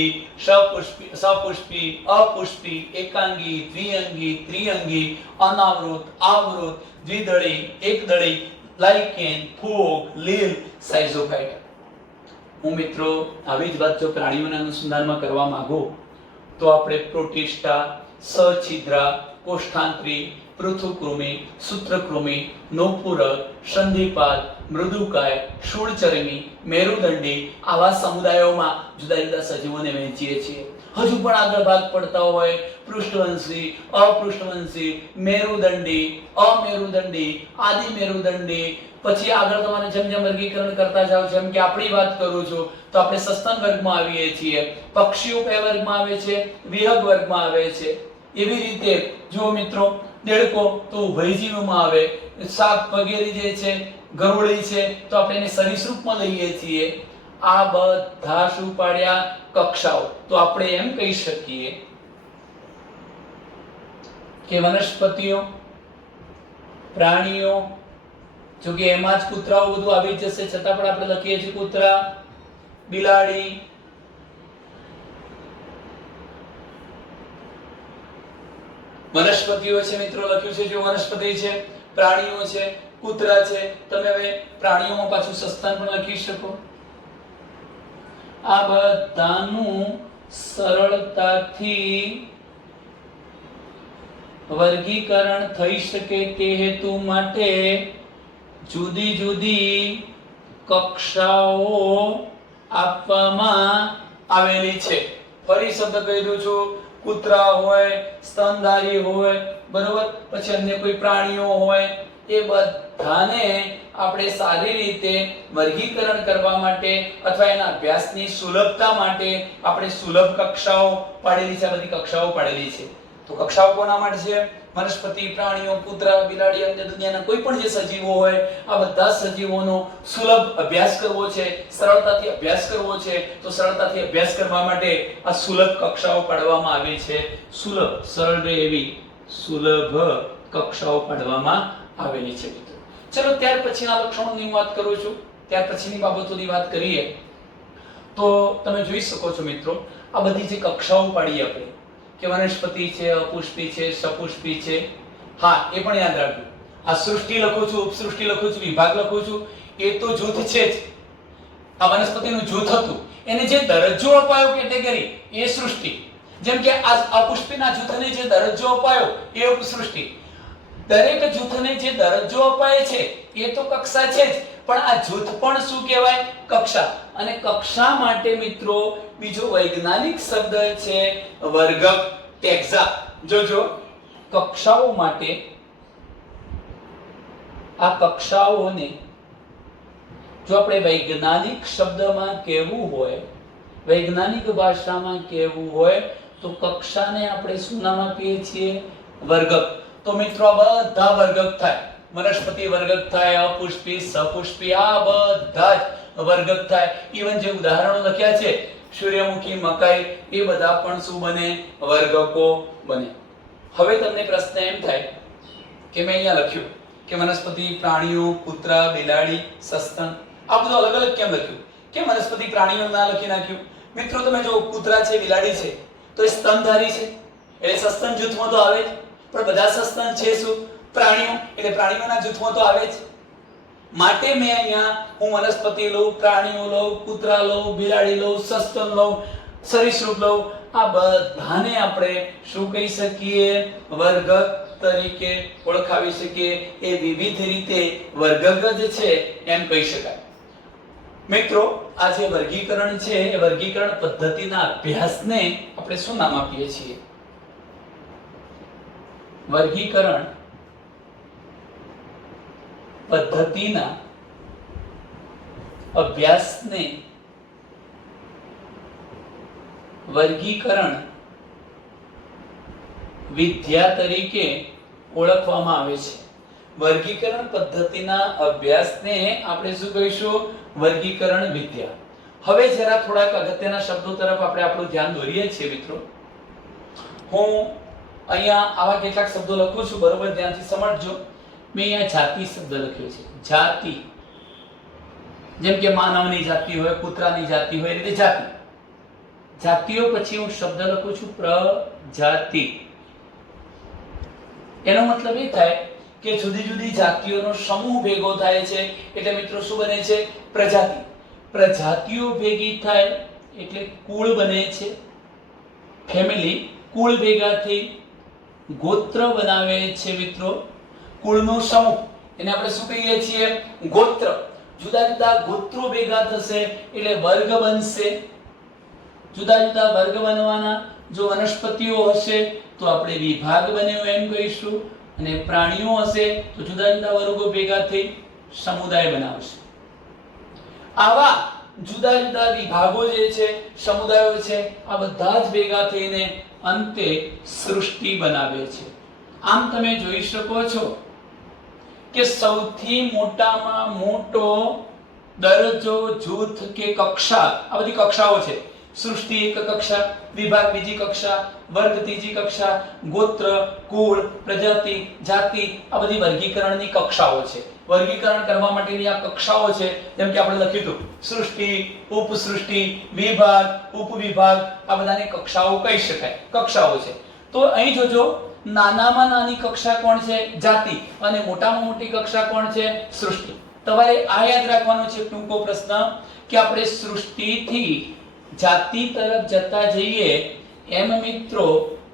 સપુષ્પી, અપુષ્પી, એકાંગી, દ્વિઅંગી, ત્રિઅંગી, અનાવૃત, આવૃત, દ્વિદળી, એકદળી, લાઇકેન, ફૂગ, લીલ, સાઇઝોફાઇટ. હું મિત્રો આવી જ વાત જો પ્રાણીઓના અનુસંધાનમાં કરવા માંગુ તો આપણે પ્રોટિસ્ટા, સછિદ્રા, કોષ્ઠાંત્રી, પૃથુકૃમિ, સૂત્રકૃમિ, નોપુરક, સંધિપાદ, મૃદુકાય, શૂળચર્મી, મેરુદંડી આવા સમુદાયોમાં જુદા જુદા સજીવોને વહેંચીએ છીએ. હજુ પણ આગળ ભાગ પડતા હોય પૃષ્ઠવંશી, અપૃષ્ઠવંશી, મેરુદંડી, અમેરુદંડી, આદિમેરુદંડી. પછી આગળ તમારે જેમ જેમ વર્ગીકરણ કરતા જાવ, જેમ કે આપણી વાત કરું છું તો આપણે સસ્તન વર્ગમાં આવીએ છીએ, પક્ષીઓ કયા વર્ગમાં આવે છે, વિહગ વર્ગમાં આવે છે. એવી રીતે જો મિત્રો દેડકો તો ઉભયજીવમાં આવે, સાપ વગેરે જે છે, ગરુડી છે તો આપણે એને સરીસૃપમાં લઈએ છીએ. આ બધા શું પાડ્યા કક્ષાઓ. તો આપણે એમ કહી શકીએ કે વનસ્પતિઓ, પ્રાણીઓ, જો કે એમાં જ કૂતરાઓ બધું આવી જશે છતાં પણ આપણે લખીએ છીએ કૂતરા, બિલાડી, વનસ્પતિઓ છે મિત્રો લખ્યું છે, જો વનસ્પતિ છે, પ્રાણીઓ છે, કૂતરા છે. તમે હવે પ્રાણીઓમાં પાછું સસ્તન પણ લખી શકો. આ બધાનું સરળતાથી વર્ગીકરણ થઈ શકે તે હેતુ માટે જુદી જુદી કક્ષાઓ આપવામાં આવેલી છે. ફરી શબ્દ કહી દઉં છું, કૂતરા હોય, સ્તનધારી હોય, બરોબર, પછી અન્ય કોઈ પ્રાણીઓ હોય, એ બધાને આપણે સારી રીતે વર્ગીકરણ કરવા માટે અથવા એના અભ્યાસની સુલભતા માટે આપણે સુલભ કક્ષાઓ પાડેલી છે. આ બધી કક્ષાઓ પાડેલી છે. તો કક્ષાઓ કોના માટે છે? વનસ્પતિ, પ્રાણીઓ, કૂતરા, બિલાડી, અન્ય દુનિયાના કોઈ પણ જે સજીવો હોય, આ બધા સજીવોનો સુલભ અભ્યાસ કરવો છે, સરળતાથી અભ્યાસ કરવો છે. તો સરળતાથી અભ્યાસ કરવા માટે આ સુલભ કક્ષાઓ પાડવામાં આવી છે. સુલભ, સરળ રહે એવી સુલભ કક્ષાઓ પાડવામાં આવેલી છે મિત્રો. ચલો ત્યાર પછીના લક્ષણોની વાત કરું છું. ત્યાર પછીની બાબતોની વાત કરીએ તો તમે જોઈ શકો છો મિત્રો, આ બધી જે કક્ષાઓ પાડી આપણે કે વનસ્પતિ છે, અપુષ્પી છે, સપુષ્પી છે. હા, એ પણ યાદ રાખજો. આ સૃષ્ટિ લખું છું, ઉપસૃષ્ટિ લખું છું, વિભાગ લખું છું, એ તો જૂથ છે જ. આ વનસ્પતિનું જૂથ હતું, એને જે દરજ્જો અપાયો કેટેગરી, એ સૃષ્ટિ. જેમ કે આ અપુષ્પીના જૂથને જે દરજ્જો અપાયો એ ઉપસૃષ્ટિ. દરેક જૂથને જે દરજ્જો અપાય છે એ તો કક્ષા છે જ, પણ આ જૂથ પણ શું કહેવાય? કક્ષા. અને કક્ષા માટે મિત્રો બીજો વૈજ્ઞાનિક શબ્દ છે વર્ગક, ટેક્સા. જોજો, કક્ષાઓ માટે આ કક્ષાઓને જો આપણે વૈજ્ઞાનિક શબ્દમાં કહેવું હોય, વૈજ્ઞાનિક ભાષામાં કહેવું હોય તો કક્ષાને આપણે શું નામ આપીએ છીએ? વર્ગક. તો મિત્રો આ બધા વર્ગક થાય. વનસ્પતિ વર્ગક થાય, અપુષ્પી, સપુષ્પી, આ બધા જ વર્ગક થાય. ઈવન જે ઉદાહરણો લખ્યા છે સૂર્યમુખી, મકાઈ, એ બધા પણ શું બને? વર્ગકો બને. હવે તમને પ્રશ્ન એમ થાય કે મેં અહીંયા લખ્યું કે વનસ્પતિ, પ્રાણીઓ, કૂતરા, બિલાડી, સસ્તન, આ બધું અલગ અલગ કેમ લખ્યું? કેમ વનસ્પતિ પ્રાણીઓ ના લખી નાખ્યું? મિત્રો તમે જો કૂતરા છે, બિલાડી છે તો એ સ્તનધારી છે એટલે સસ્તન જૂથમાં તો આવે જ. પણ બધા સસ્તન છે શું? પ્રાણીઓ, એટલે પ્રાણીઓના જૂથમાં તો આવે જ. માટે મેં અહીંયા હું વનસ્પતિ લઉં, પ્રાણીઓ લઉં, કૂતરા લઉં, બિલાડી લઉં, સસ્તન લઉં, સરીસૃપ લઉં, આ બધાને આપણે શું કહી શકીએ? વર્ગક તરીકે ઓળખાવી શકીએ. એ વિવિધ રીતે વર્ગક જ છે એમ કહી શકાય. મિત્રો આ જે વર્ગીકરણ છે એ વર્ગીકરણ પદ્ધતિના અભ્યાસને આપણે શું નામ આપીએ છીએ? વર્ગીકરણ પદ્ધતિના અભ્યાસને વર્ગીકરણ વિદ્યા તરીકે ઓળખવામાં આવે છે. વર્ગીકરણ પદ્ધતિના અભ્યાસને આપણે શું કહીશું? વર્ગીકરણ વિદ્યા. હવે જરા થોડાક અગત્યના શબ્દો તરફ આપણે આપણું ધ્યાન દોરીએ છીએ મિત્રો. હું અહીંયા આવા કેટલાક શબ્દો લખું છું, બરોબર ધ્યાનથી સમજજો. મેં અહીંયા જાતિ શબ્દ લખ્યો છે. જાતિ, જેમ કે માનવની જાતિ હોય, કૂતરાની જાતિ હોય, એ રીતે જાતિ. જાતિઓ પછી હું શબ્દ લખું છું પ્રજાતિ. એનો મતલબ એ થાય કે જુદી જુદી જાતિઓનો સમૂહ ભેગો થાય છે એટલે મિત્રો શું બને છે? પ્રજાતિ. પ્રજાતિઓ ભેગી થાય એટલે કુળ બને છે, ફેમિલી. કુળ ભેગા થઈ ગોત્ર બનાવે છે મિત્રો. કુળનો સમૂહ એને આપણે શું કહીએ છીએ? ગોત્ર. જુદા જુદા ગોત્રો ભેગા થશે એટલે વર્ગ બનશે. જુદા જુદા વર્ગ બનવાના. જો વનસ્પતિઓ હશે તો આપણે વિભાગ બન્યો એમ કહીશું, અને પ્રાણીઓ હશે તો જુદા જુદા વર્ગો ભેગા થઈ સમુદાય બનાવશે. આવા જુદા જુદા વિભાગો જે છે, સમુદાયો છે, આ બધા જ ભેગા થઈને અંતે સૃષ્ટિ બનાવે છે. આમ તમે જોઈ શકો છો કે સૌથી મોટામાં મોટો દરજ્જો, જૂથ કે કક્ષા, આ બધી કક્ષાઓ છે. સૃષ્ટિ એક કક્ષા, વિભાગ બીજી કક્ષા, વર્ગ ત્રીજી કક્ષા, ગોત્ર, કુળ, પ્રજાતિ, જાતિ, આ બધી વર્ગીકરણની કક્ષાઓ છે. વર્ગીકરણ કરવા માટેની આ કક્ષાઓ છે. જેમ કે આપણે લખ્યું હતું સૃષ્ટિ, ઉપસૃષ્ટિ, વિભાગ, ઉપવિભાગ, આ બધાને કક્ષાઓ કહી શકાય. કક્ષાઓ છે. તો અહીં જોજો, નાનામાં નાની કક્ષા કોણ છે? જાતિ. અને મોટામાં મોટી કક્ષા કોણ છે? સૃષ્ટિ. તમારે આ યાદ રાખવાનો છે ટૂંકો પ્રશ્ન કે આપણે સૃષ્ટિથી જાતિ તરફ જતા જઈએ એમ મિત્રો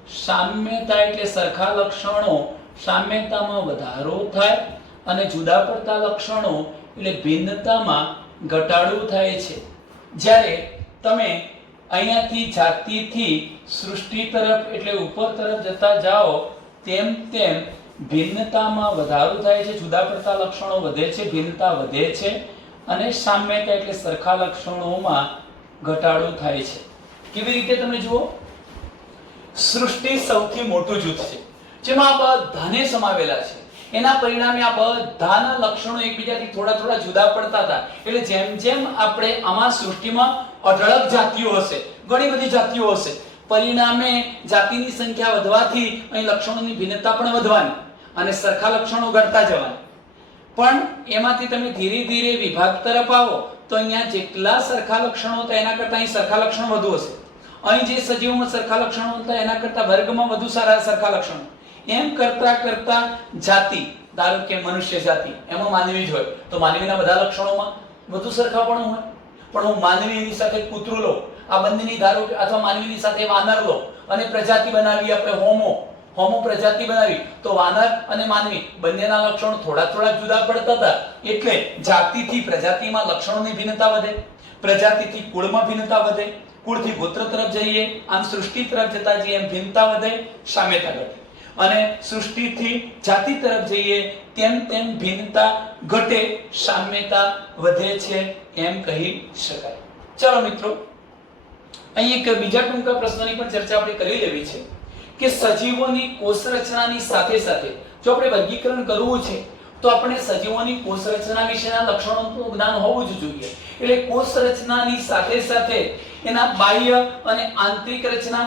સામ્યતા એટલે સરખા લક્ષણો, સામ્યતામાં વધારો થાય અને જુદા પડતા લક્ષણો એટલે ભિન્નતામાં ઘટાડો થાય છે. જ્યારે તમે અહીંયાથી જાતિથી સૃષ્ટિ તરફ એટલે ઉપર તરફ જતા જાઓ તેમ તેમ ભિન્નતામાં વધારો થાય છે, જુદા પડતા લક્ષણો વધે છે, ભિન્નતા વધે છે, અને સામ્યતા એટલે સરખા લક્ષણોમાં ઘટાડો થાય છે. કેવી રીતે તમે જુઓ? સૃષ્ટિ સૌથી મોટું જૂથ છે જેમાં બધાને સમાવેલા છે. એના પરિણામે આ બધાના લક્ષણો એકબીજાથી થોડા થોડા જુદા પડતા હતા. એટલે જેમ જેમ આપણે આમાં સૃષ્ટિમાં અઢળક જાતિઓ હશે, ઘણી બધી જાતિઓ હશે, પરિણામે જાતિની સંખ્યા વધવાથી અહીં લક્ષણોની ભિન્નતા પણ વધવાની અને સરખા લક્ષણો ઘટતા જવાના. પણ એમાંથી તમે ધીરે ધીરે વિભાગ તરફ આવો તો અહીંયા જેટલા સરખા લક્ષણો હતા એના કરતા અહીં સરખા લક્ષણો વધુ હશે. અહીં જે સજીવોમાં સરખા લક્ષણો હતા એના કરતા વર્ગમાં વધુ સારા સરખા લક્ષણો. એમ કરતા કરતા જાતિ, ધારો કે મનુષ્ય જાતિ, એમાં માનવી જ હોય તો માનવીના બધા લક્ષણોમાં વધુ સરખાપણું હોય. પણ હું માનવીની સાથે કૂતરું લઉં, આ બંનેની ધારો અથવા માનવીની સાથે વાનર લો અને પ્રજાતિ બનાવી આપણે હોમો, હોમો પ્રજાતિ બનાવી તો વાનર અને માનવી બંનેના લક્ષણો થોડા થોડા જુદા પડતા હતા, એટલે જાતિથી પ્રજાતિમાં લક્ષણોની ભિન્નતા વધે, પ્રજાતિથી કુળમાં ભિન્નતા વધે, કુળથી ગોત્ર તરફ જઈએ આમ સૃષ્ટિ તરફ જતા જઈએ એમ ભિન્નતા વધે, સામ્યતા ઘટે, અને સૃષ્ટિથી જાતિ તરફ જઈએ તેમ તેમ ભિન્નતા ઘટે, સામ્યતા વધે છે એમ કહી શકાય. ચાલો મિત્રો, અહીં એક બીજા ટૂંકા પ્રશ્નની પણ ચર્ચા આપણે કરી લેવી છે કે સજીવોની કોષ રચનાની સાથે સાથે જો આપણે વર્ગીકરણ કરવું છે તો આપણે સજીવોની કોષ રચના વિશેના લક્ષણોનું જ્ઞાન હોવું જ જોઈએ. એટલે કોષ રચનાની સાથે સાથે એના બાહ્ય અને આંતરિક રચના,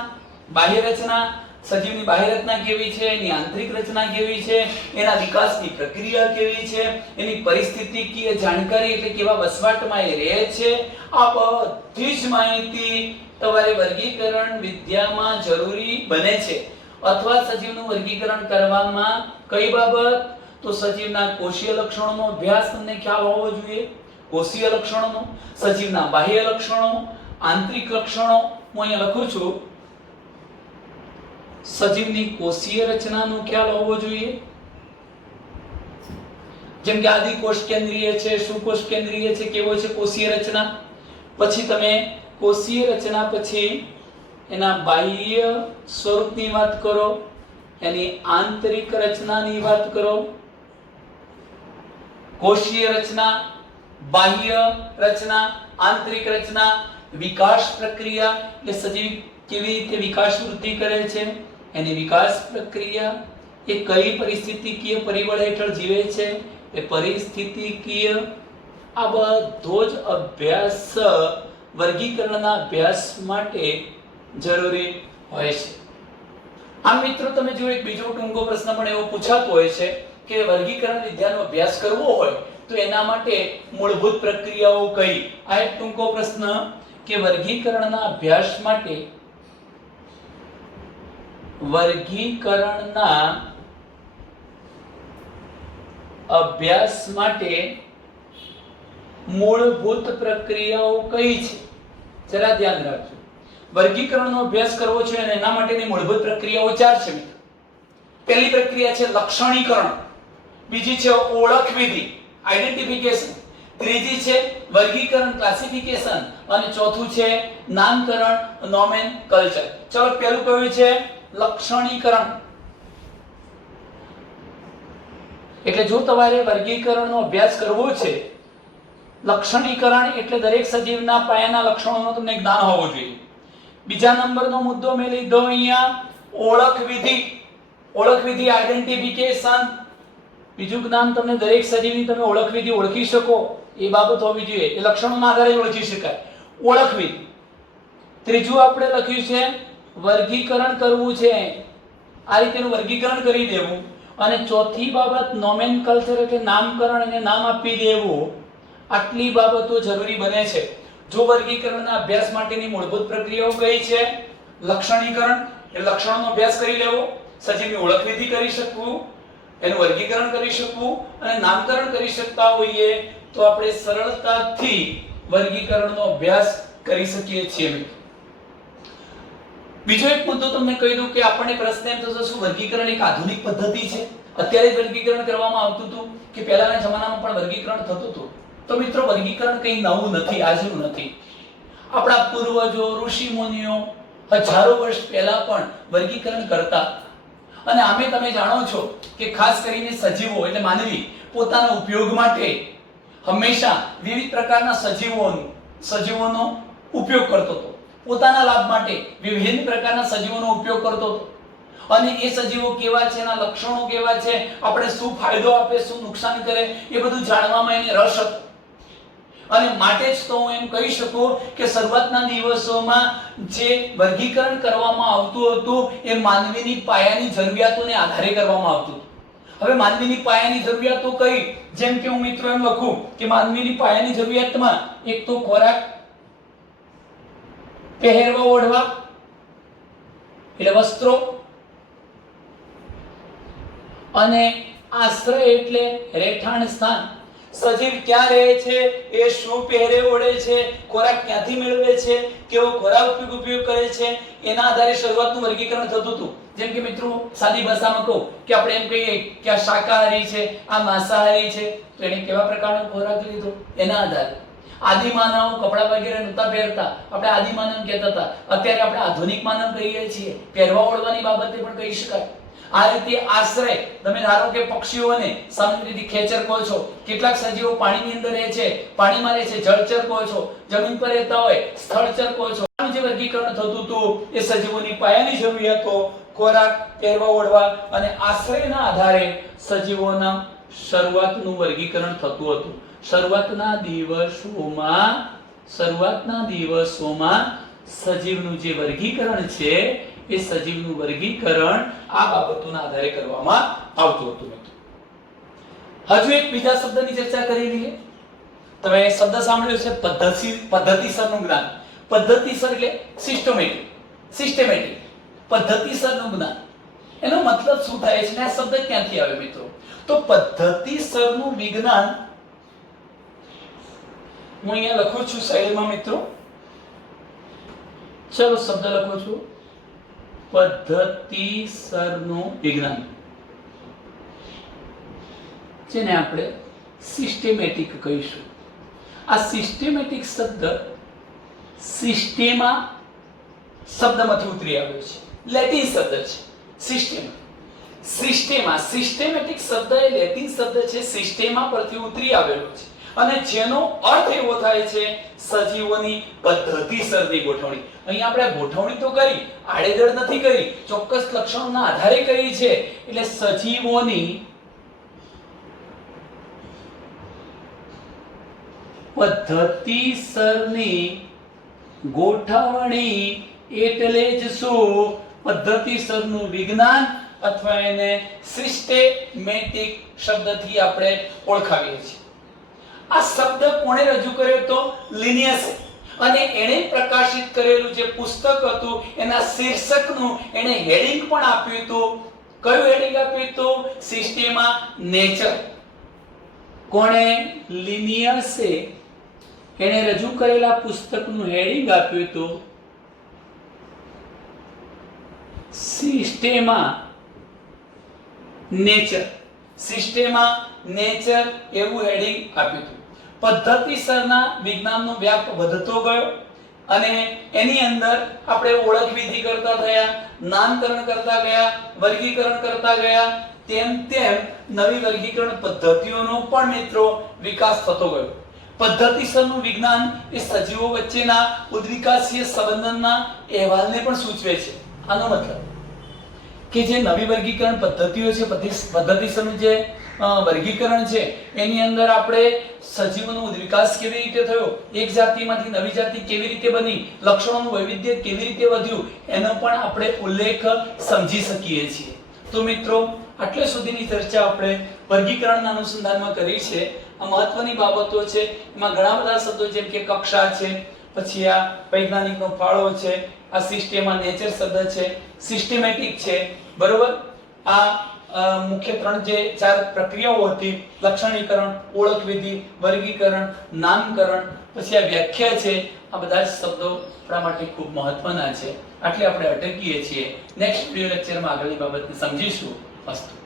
બાહ્ય રચના, સજીવની બાહ્ય રચના કેવી છે, એની આંતરિક રચના કેવી છે, એના વિકાસની પ્રક્રિયા કેવી છે, એની પરિસ્થિતિકીય જાણકારી એટલે કેવા વસવાટમાં એ રહે છે, આ બધી જ માહિતી તમારે વર્ગીકરણ વિદ્યામાં જરૂરી બને છે. અથવા સજીવનું વર્ગીકરણ કરવામાં કઈ બાબત, તો સજીવના કોષીય લક્ષણોનો અભ્યાસ તમને ખ્યાલ હોવો જોઈએ, કોષીય લક્ષણોનો, સજીવના બાહ્ય લક્ષણો, આંતરિક લક્ષણો. હું અહીંયા લખું છું, સજીવની કોષીય રચનાનો ખ્યાલ હોવો જોઈએ, જેમ કે આદિકોષ કેન્દ્રીય છે, સુકોષ કેન્દ્રીય છે, કેવો છે કોષીય રચના. પછી તમે કોષીય રચના પછી એના બાહ્ય સ્વરૂપની વાત કરો, એની આંતરિક રચનાની વાત કરો. કોષીય રચના, બાહ્ય રચના, આંતરિક રચના, વિકાસ પ્રક્રિયા એટલે સજીવ કેવી રીતે વિકાસ વૃદ્ધિ કરે છે, એની વિકાસ પ્રક્રિયા, એ કઈ પરિસ્થિતિકીય પરિબળ હેઠળ જીવે છે, એ પરિસ્થિતિકીય, આ બધો જ અભ્યાસ વર્ગીકરણના અભ્યાસ માટે જરૂરી હોય છે. આમ મિત્રો તમે જો એક બીજો ટૂંકો પ્રશ્ન પણ એવો પૂછાતો હોય છે કે વર્ગીકરણ વિદ્યાનો અભ્યાસ કરવો હોય તો એના માટે મૂળભૂત પ્રક્રિયાઓ કઈ. આ એક ટૂંકો પ્રશ્ન કે વર્ગીકરણના અભ્યાસ માટે મૂળભૂત પ્રક્રિયાઓ કઈ છે, જરા ધ્યાન રાખજો. વર્ગીકરણનો અભ્યાસ કરવો છે અને એના માટેની મૂળભૂત પ્રક્રિયાઓ 4 છે મિત્રો. પહેલી પ્રક્રિયા છે લક્ષણીકરણ, બીજી છે ઓળખ વિધિ આઈડેન્ટિફિકેશન, ત્રીજી છે વર્ગીકરણ ક્લાસિફિકેશન, અને ચોથું છે નામકરણ નોમેનકલ્ચર. ચલો પહેલું કયું છે લક્ષણીકરણ. એટલે જો તમારે વર્ગીકરણનો અભ્યાસ કરવો છે, લક્ષણીકરણ એટલે દરેક સજીવના પાયાના લક્ષણોનો તમને જ્ઞાન હોવું જોઈએ. બીજા નંબરનો મુદ્દો મેં લીધો અહીંયા ઓળખ વિધિ, ઓળખ વિધિ આઈડેન્ટિફિકેશન. બીજું જ્ઞાન તમને દરેક સજીવની તમે ઓળખ વિધિ ઓળખી શકો એ બાબત હોવી જોઈએ, એ લક્ષણોના આધારે ઓળખી શકાય, ઓળખ વિધિ. ત્રીજું આપણે લખ્યું છે વર્ગીકરણ કરવું છે, આ રીતેનું વર્ગીકરણ કરી દેવું. અને ચોથી બાબત નોમેનકલ્ચર એટલે નામકરણ, અને નામ આપી દેવું. આટલી બાબતો જરૂરી બને છે. જો વર્ગીકરણના અભ્યાસ માટેની મૂળભૂત પ્રક્રિયાઓ કઈ છે, લક્ષણીકરણ એટલે લક્ષણોનો અભ્યાસ કરી લેવો, સજીવની ઓળખ વિધિ કરી શકવું, એનું વર્ગીકરણ કરી શકવું, અને નામકરણ કરી શકતા હોઈએ તો આપણે સરળતાથી વર્ગીકરણનો અભ્યાસ કરી શકીએ છીએ. બીજો એક મુદ્દો તમને કહી દઉં કે આપણને પ્રશ્ન એમ થશે શું વર્ગીકરણ એક આધુનિક પદ્ધતિ છે, અત્યારે વર્ગીકરણ કરવામાં આવતું હતું કે પહેલાના જમાનામાં પણ વર્ગીકરણ થતું હતું? તો મિત્રો વર્ગીકરણ કંઈ નવું નથી, આજનું નથી. આપણા પૂર્વજો ઋષિ મુનિઓ હજારો વર્ષ પહેલા પણ વર્ગીકરણ કરતા. અને આમે તમે જાણો છો કે ખાસ કરીને સજીવો એટલે માનવી પોતાના ઉપયોગ માટે હંમેશા વિવિધ પ્રકારના સજીવોનો ઉપયોગ કરતો હતો, પોતાના લાભ માટે વિવિધ પ્રકારના સજીવોનો ઉપયોગ કરતો હતો. અને એ સજીવો કેવા છે, એના લક્ષણો કેવા છે, આપણે શું ફાયદો આપે, શું નુકસાન કરે, એ બધું જાણવામાં એને રસ હતો. અને માટે જ તો હું એમ કહી શકું કે શરૂઆતના દિવસોમાં જે વર્ગીકરણ કરવામાં આવતું હતું એ માનવીની પાયાની જરૂરિયાતોને આધારે કરવામાં આવતું હતું. હવે માનવીની પાયાની જરૂરિયાતો કઈ, જેમ કે હું મિત્રો એમ લખું કે માનવીની પાયાની જરૂરિયાતમાં એક તો ખોરાક, પહેરવા ઓઢવા એટલે વસ્ત્રો, અને આશ્રય એટલે રહેઠાણ સ્થાન. સજીવ ક્યાં રહે છે, એ શું પહેરે ઓઢે છે, ખોરાક ક્યાંથી મેળવે છે, કેવો ખોરાક ઉપયોગ કરે છે, એના આધારે શરૂઆતનું વર્ગીકરણ થતું હતું. જેમ કે મિત્રો સાદી ભાષામાં કહું કે આપણે એમ કહીએ કે આ શાકાહારી છે, આ માંસાહારી છે, તો એને કેવા પ્રકારનો ખોરાક લીધો એના આધારે. આદિમાનવ કપડા વગેરે નહોતા પહેરતા, આપણે આદિમાનવ કહેતા હતા. અત્યારે આપણે આધુનિક માનવ કહીએ છીએ. પહેરવા ઓળવાની બાબતે પણ કહી શકાય. આ રીતે આશ્રય, તમે ધારો કે પક્ષીઓને સામાન્ય ખેચર કહો છો, કેટલાક સજીવો પાણીની અંદર રહે છે, પાણીમાં રહે છે, જળચર કહો છો, જમીન પર રહેતા હોય સ્થળચર કહો છો. આનું જે વર્ગીકરણ થતું હતું એ સજીવોની પાયાની જરૂરિયાતો, ખોરાક, પહેરવા ઓળવા અને આશ્રયના આધારે સજીવોના શરૂઆતનું વર્ગીકરણ થતું હતું. શરૂઆતના દિવસોમાં સજીવનું જે વર્ગીકરણ છે એ સજીવનું વર્ગીકરણ આ બાબતોના આધારે કરવામાં આવતું હતું. હજુ એક બીજા શબ્દની ચર્ચા કરી લઈએ. તમે શબ્દ સાંભળ્યો છે પદ્ધતિસરનું જ્ઞાન. પદ્ધતિસર એટલે સિસ્ટમેટિક પદ્ધતિસરનું જ્ઞાન. એનો મતલબ શું થાય છે ને આ શબ્દ ક્યાંથી આવે મિત્રો? તો પદ્ધતિસરનું વિજ્ઞાન હું અહીંયા લખું છું શૈલીમાં મિત્રો. ચલો શબ્દ લખું છું પદ્ધતિસરનું વિજ્ઞાન, જેને આપણે સિસ્ટેમેટિક કહીશું. આ સિસ્ટેમેટિક શબ્દ સિસ્ટેમા શબ્દમાંથી ઉતરી આવ્યો છે. લેટિન શબ્દ છે સિસ્ટેમેટિક શબ્દ એ લેટિન શબ્દ છે, સિસ્ટેમા પરથી ઉતરી આવેલો છે અને જેનો અર્થ એવો થાય છે સજીવોની પદ્ધતિસરની ગોઠવણી. અહીં આપણે ગોઠવણી તો કરી, આડેધડ નથી કરી, ચોક્કસ લક્ષણોના આધારે કરી છે. એટલે સજીવોની પદ્ધતિસરની ગોઠવણી એટલે જ શું? પદ્ધતિસરનું વિજ્ઞાન અથવા એને સિસ્ટેમેટિક શબ્દથી આપણે ઓળખાવીએ છીએ. આ શબ્દ કોણે રજૂ કર્યો તો? લિનિયસે. અને એણે પ્રકાશિત કરેલું જે પુસ્તક હતું એના શીર્ષકનું એણે હેડિંગ પણ આપ્યું હતું. કયું હેડિંગ આપ્યું હતું? Sistema nature. કોણે? લિનિયસે. એણે રજૂ કરેલા પુસ્તકનું હેડિંગ આપ્યું હતું સિસ્ટેમા નેચર. એવું હેડિંગ આપ્યું હતું. પદ્ધતિસરના વિજ્ઞાનનો વ્યાપ વધતો ગયો અને એની અંદર આપણે ઓળખ વિધિ કરતા થયા, નામકરણ કરતા ગયા, વર્ગીકરણ કરતા ગયા. તેમ નવી વર્ગીકરણ પદ્ધતિઓનો પણ મિત્રો વિકાસ થતો ગયો. પદ્ધતિસરનું વિજ્ઞાન એ સજીવો વચ્ચેના ઉદ્વિકાસીય સંબંધના અહેવાલને પણ સૂચવે છે. આનો મતલબ કે જે નવી વર્ગીકરણ પદ્ધતિઓ છે, પદ્ધતિસરનું જે વર્ગીકરણ છે એની અંદર આપણે સજીવોનો વિકાસ કેવી રીતે થયો, એક જાતિમાંથી નવી જાતિ કેવી રીતે બની, લક્ષણોનું વૈવિધ્ય કેવી રીતે વધ્યું, એનો પણ આપણે ઉલ્લેખ સમજી શકીએ છીએ. તો મિત્રો આટલે સુધીની ચર્ચા આપણે વર્ગીકરણના અનુસંધાનમાં કરી છે. આ મહત્વની બાબતો છે. એમાં ઘણા બધા શબ્દો જેમ કે કક્ષા છે, પછી આ વૈજ્ઞાનિકનો ફાળો છે, આ સિસ્ટેમા નેચર શબ્દ છે, સિસ્ટેમેટિક છે, બરોબર. આ મુખ્ય 3 જે 4 પ્રક્રિયાઓ હતી, લક્ષણીકરણ, ઓળખ વિધિ, વર્ગીકરણ, નામકરણ, પછી આ વ્યાખ્યા છે. આ બધા જ શબ્દો આપણા માટે ખૂબ મહત્વના છે. આટલે આપણે અટકીએ છીએ. નેક્સ્ટ વિડિયો લેક્ચરમાં આગળની બાબતને સમજીશું. અસ્તુ.